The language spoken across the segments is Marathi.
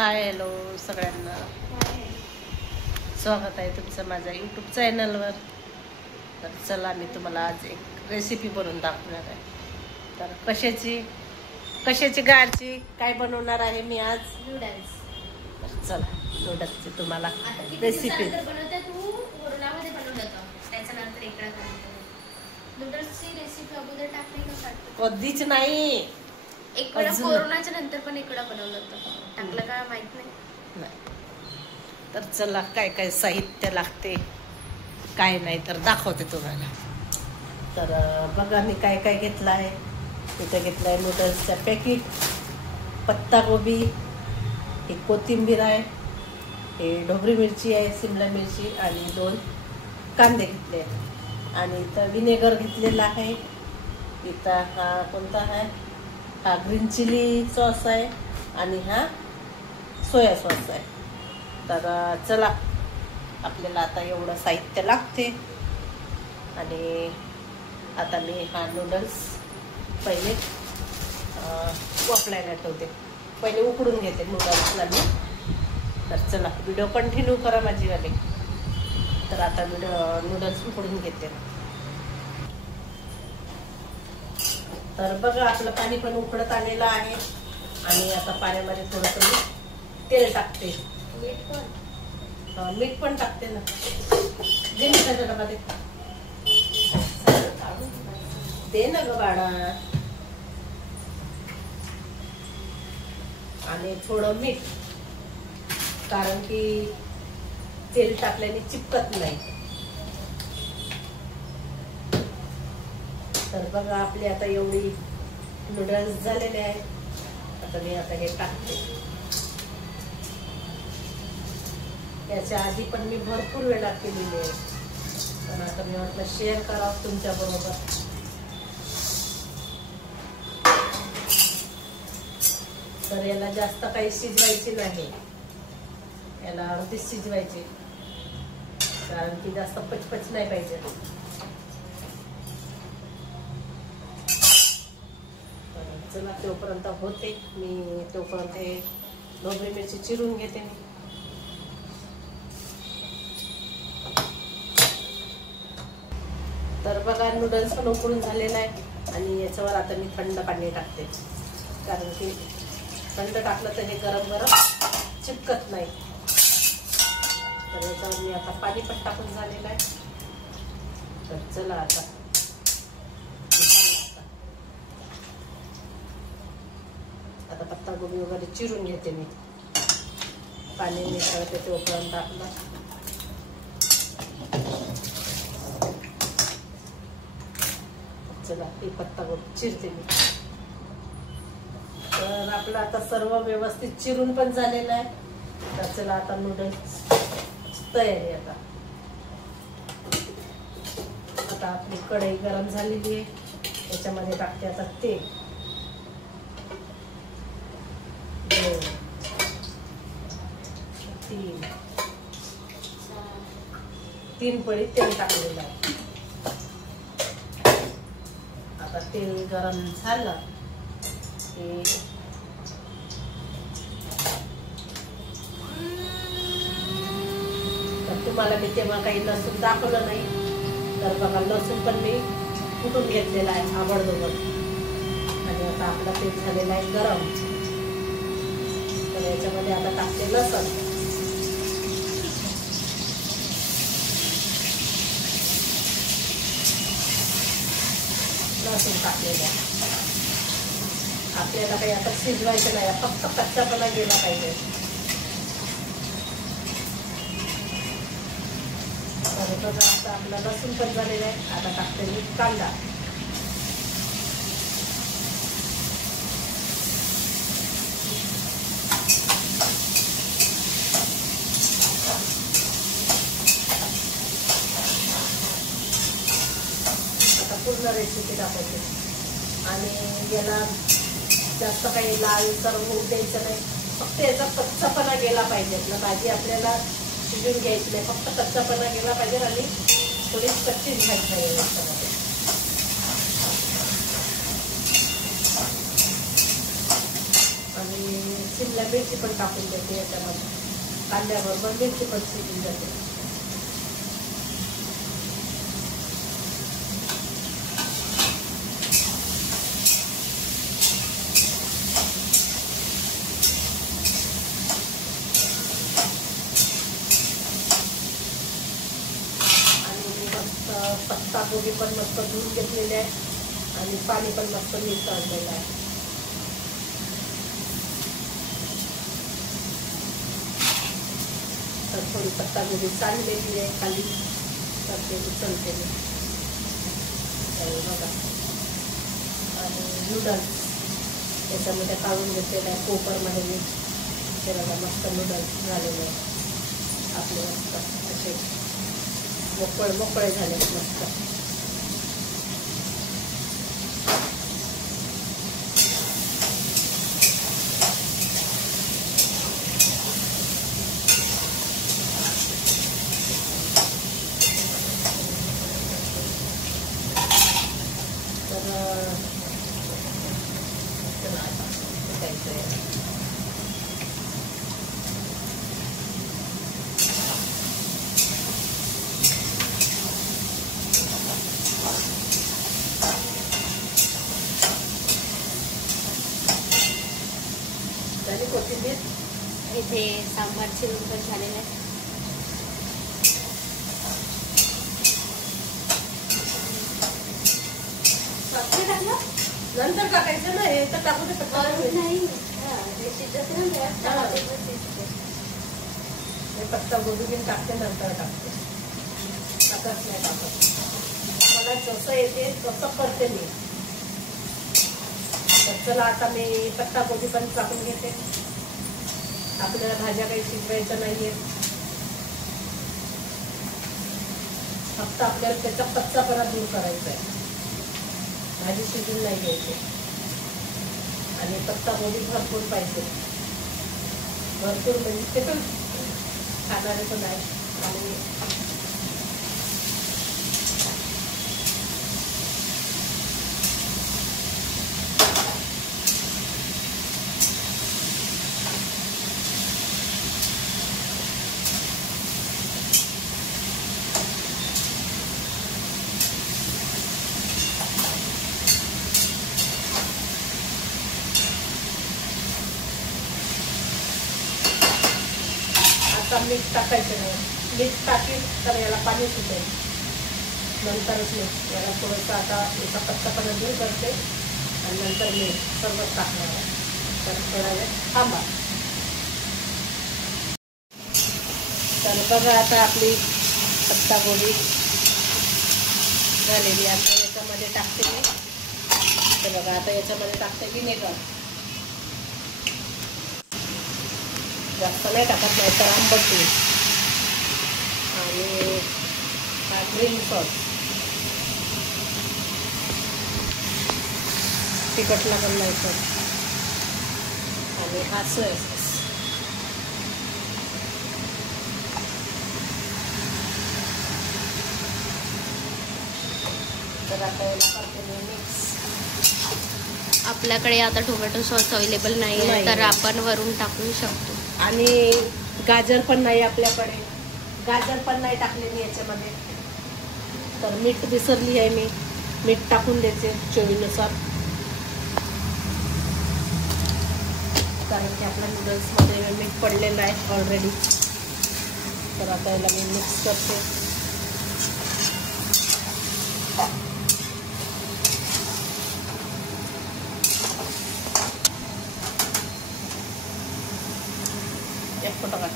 हाय हॅलो सगळ्यांना, स्वागत आहे तुमचं माझ्या यूट्यूब चॅनलवर. तर चला मी तुम्हाला आज एक रेसिपी बनवून दाखवणार आहे. तर कशाची गारची काय बनवणार आहे मी आज? नूडल्स. तर चला नूडल्सची तुम्हाला रेसिपी. नूडल्सची रेसिपी अगोदर टाकली का? कधीच नाही. एक वेळा कोरोनाच्या नंतर पण एक वेळा बनवलं होतं. टाकलं का माहित नाही. तर चला काय काय साहित्य लागते काय नाही तर दाखवते तुम्हाला. तर बघा मी काय काय घेतलं आहे. इथं घेतलं आहे नूडल्सच्या पॅकेट, पत्तागोबी, ही कोथिंबीर आहे, हे ढोबळी मिरची आहे, शिमला मिरची आणि 2 कांदे घेतले आहेत. आणि इथं विनेगर घेतलेला आहे. इथं हा कोणता आहे? हा ग्रीन चिली सॉस आहे आणि हा सोया सॉस आहे. तर चला आपल्याला आता एवढं साहित्य लागते. आणि आता मी हा नूडल्स पहिले वाफलायला ठेवते. पहिले उकडून घेते नूडल्सला मी. तर चला व्हिडिओ कंटिन्यू करा माझीवाले. तर आता नूडल्स उकडून घेते. तर बघा आपलं पाणी पण उकडत आलेलं आहे. आणि आता पाण्यामध्ये थोडंसं मी तेल टाकते. मीठ पण टाकते ना. दे मिठाच्या डब्यात दे ना ग बाळा. आणि थोडं मीठ, कारण की तेल टाकल्याने चिपकत नाही. तर बघा आपली आता एवढी नूडल्स झालेले आहेत. आता मी हे टाकते. याच्या आधी पण मी भरपूर वेळा केलेली आहे, पण आता मी म्हटलं शेअर करावं तुमच्या बरोबर. तर याला जास्त काही शिजवायची नाही, याला अर्धीच शिजवायची, कारण की जास्त पचपच नाही पाहिजे. चला तोपर्यंत होते मी, तोपर्यंत हे ढोबळी मिरची चिरून घेते मी. तर बघा नूडल्स पण उकडून झालेला आहे. आणि याच्यावर आता मी थंड पाणी टाकते, कारण की थंड टाकलं तर हे गरम गरम चिपकत नाही. तर याच्यावर मी आता पाणी पण टाकून झालेलं आहे. तर चला आता पत्तागोबी वगैरे चिरून घेते मी. पाणी मिसळते तोपर्यंत टाकलं. चला ही पत्तागोबी चिरते मी. तर आपलं आता सर्व व्यवस्थित चिरून पण झालेलं आहे. तर चला आता नूडल्स तयारी. आता आपली कढई गरम झालेली आहे. त्याच्यामध्ये टाकते आता तेल. 3 पळी तेल टाकलेलं आहे. आता तेल गरम झालं की तर तुम्हाला मी तेव्हा काही लसूण दाखवलं नाही, तर बघा लसूण पण मी कुटून घेतलेला आहे आबडधोबड. आणि आता आपला तेल झालेला आहे गरम. तर याच्यामध्ये आता टाकते लसूण. लसूण टाकलेलं आहे. आपल्याला काही आता शिजवायचं नाही, फक्त कच्चापणा गेला पाहिजे. तर बघा आता आपला लसूण पण झालेला आहे. आता टाकते मी कांदा. पूर्ण रेसिपी दाखवते. आणि याला जास्त काही लाल तर होऊ द्यायचं नाही, फक्त याचा कच्चापणा गेला पाहिजे. भाजी आपल्याला शिजून घ्यायची नाही, फक्त कच्चापणा गेला पाहिजे आणि थोडी कच्ची भाजी पाहिजे याच्यामध्ये. आणि शिमला मिरची पण टाकून देते याच्यामध्ये. कांद्याबरोबर मिरची पण शिजून जाते. पत्ता गोबी पण मस्त धुवून घेतलेले आहे आणि पाणी पण मस्त मिसळलेलं आहे. तर थोडी पत्ता गोबी चाललेली आहे खाली, तर ते उचलते मी बघा. आणि नूडल्स याच्यामध्ये काढून घेतलेलं आहे कोपरमध्ये मी. ते बघा मस्त नूडल्स झालेले आहे आपले, मस्त असे मोकळे झाले मस्त. कोथिंबीर इथे सांबार शिरून पण झालेलं आहे. नंतर टाकायचं ना, हे तर टाकू दे नाही. पत्ता गोबी पण टाकते, नंतर टाकते, टाकत नाही टाकत. मला जसं येते तसं करते मी. तर चला आता मी पत्ता गोबी पण टाकून घेते. आपल्याला भाज्या काही शिजवायच्या नाहीये, फक्त आपल्याला त्याचा कच्चापणा दूर करायचा आहे. भाजी शिजून नाही घ्यायची. आणि पत्ता गोबी भरपूर पाहिजे, भरपूर म्हणजे ते पण खाणारे पण आहे. आणि आता मीठ टाकायचं नाही. मीठ टाकेल तर याला पाणी सुटेल, नंतरच मीठ. याला थोडंसं आता याचा कच्चापणा दूर करते आणि नंतर मीठ सर्वच टाकणार आहे. तर थोडा वेळ थांबा. तर बघा आता आपली पत्ता गोबी झालेली. आता याच्यामध्ये टाकते मी, तर बघा आता याच्यामध्ये टाकते विनेगर. जास्त नाही टाकत, नाही तर आंबट होईल. आणि हा ग्रीन सॉस, तिखटला पण नाही तर. आणि हा सोया सॉस. तर आता याला करते मी मिक्स. आपल्याकडे आता टोमॅटो सॉस अवेलेबल नाही आहे, तर आपण वरून टाकू शकतो. आणि गाजर पण नाही आपल्याकडे, गाजर पण नाही टाकले मी याच्यामध्ये. तर मीठ विसरली आहे मी, मीठ टाकून द्यायचे चवीनुसार, कारण की आपल्या नूडल्समध्ये मीठ पडलेलं आहे ऑलरेडी. तर आता याला मी मिक्स करते. एक फोटो काढ.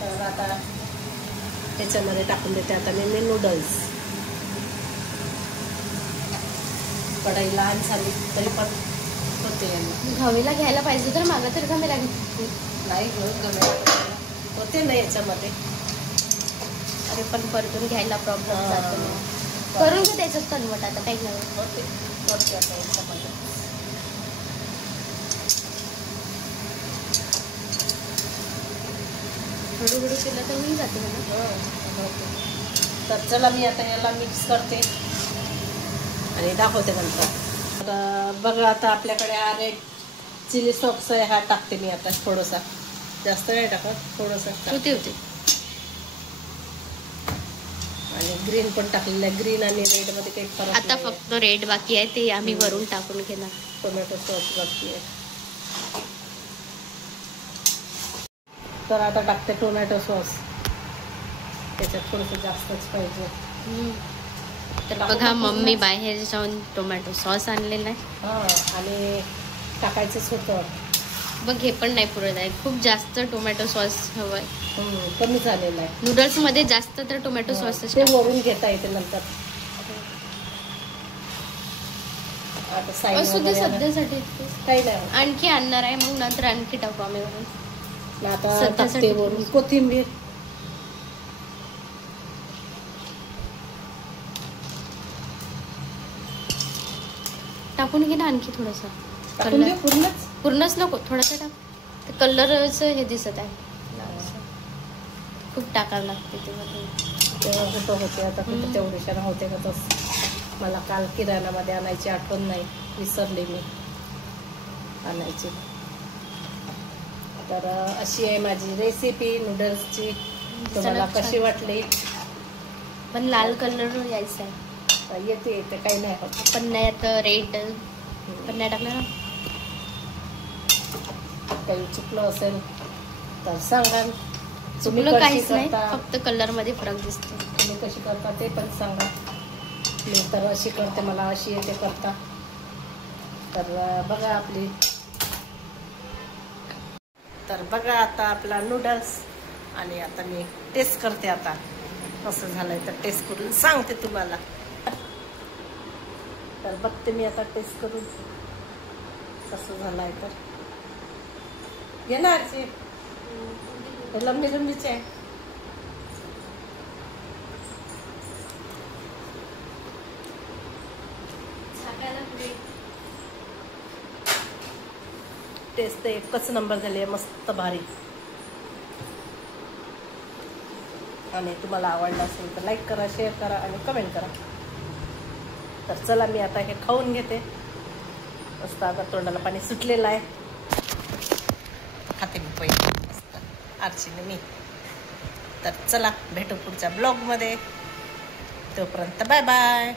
तर आता त्याच्यामध्ये टाकून देते आता मी नूडल्स. कढई लहान झाली तरी पण होते. घमेला घ्यायला पाहिजे तर मागं तर घमेला घेते नाही घमेला होते नाही याच्यामध्ये. अरे पण परतून घ्यायला प्रॉब्लेम जातो. करून घे त्याच्यात कन्वर्ट. आता काही नाही होते आता याच्यामध्ये. हळूहळू केलं तर होऊन जाते ना. तर चला मी आता याला मिक्स करते. आणि आणि दाखवते नंतर. तर बघा आता आपल्याकडे हा रेड चिली सॉस आहे, हा टाकते मी आता थोडासा, जास्त नाही टाकत, थोडंसं होते होते. आणि ग्रीन पण टाकलेलं आहे. ग्रीन आणि रेड मध्ये काही फरक आता नाहीये. फक्त रेड बाकी आहे, ते आम्ही वरून टाकून घेणार. टोमॅटो सॉस बाकी आहे. तर आता टाकते टोमॅटो सॉस, त्याच्यात थोडंसं जास्तच पाहिजे. तर बघा मम्मी बाहेर जाऊन टोमॅटो सॉस आणलेला आहे. हां, आणि टाकायचंच होतं. बघ हे पण नाही पुरत आहे, खूप जास्त टोमॅटो सॉस हवं आहे. कमी झालेलं आहे. नूडल्स मध्ये जास्त तर टोमॅटो सॉस ते वरून घेता येते नंतर. आता साईड असू दे सध्यासाठी. काही नाही, आणखी आणणार आहे, मग नंतर आणखी टाकू आम्ही वरून. आता सध्यासाठी टाकते वरून कोथिंबीर. टाकून घे ना आणखी थोडंसं. टाकून देऊ पूर्णच? पूर्णच नको, थोडंसं टाक. ते कलरचं हे दिसत आहे, खूप टाकायला लागते तेव्हा कुठं होते, आता कुठं तेवढ्याशा होते का तसं. मला काल किराणामध्ये आणायची आठवण नाही, विसरले मी आणायची. तर अशी आहे माझी रेसिपी नूडल्सची. तुम्हाला कशी वाटली? पण लाल कलर यायचा आहे. येते काही नाही होत. पण नाही आता रेड पण नाही टाकलं ना. काही चुकलं असेल तर सांगा. चुकलं काहीच नाही, फक्त कलर मध्ये फरक दिसतो. तुम्ही कशी करता ते पण सांगा. मी तर अशी करते, मला अशी येते करता. तर बघा आपली, तर बघा आता आपला नूडल्स. आणि आता मी टेस्ट करते, आता कसं झालंय तर टेस्ट करून सांगते तुम्हाला. तर बघते मी आता टेस्ट करून कसं झालंय. तर घेणारचे लंबी लंबीचे आहे. टेस्ट तर एकच नंबर झाली आहे, मस्त भारी. आणि तुम्हाला आवडलं असेल तर लाईक करा, शेअर करा आणि कमेंट करा. तर चला मी आता हे खाऊन घेते. मस्त आता तोंडाला पाणी सुटलेलं आहे. खाते मी पहिले मस्त आरशीने मी. तर चला भेटू पुढच्या ब्लॉगमध्ये. तोपर्यंत बाय बाय.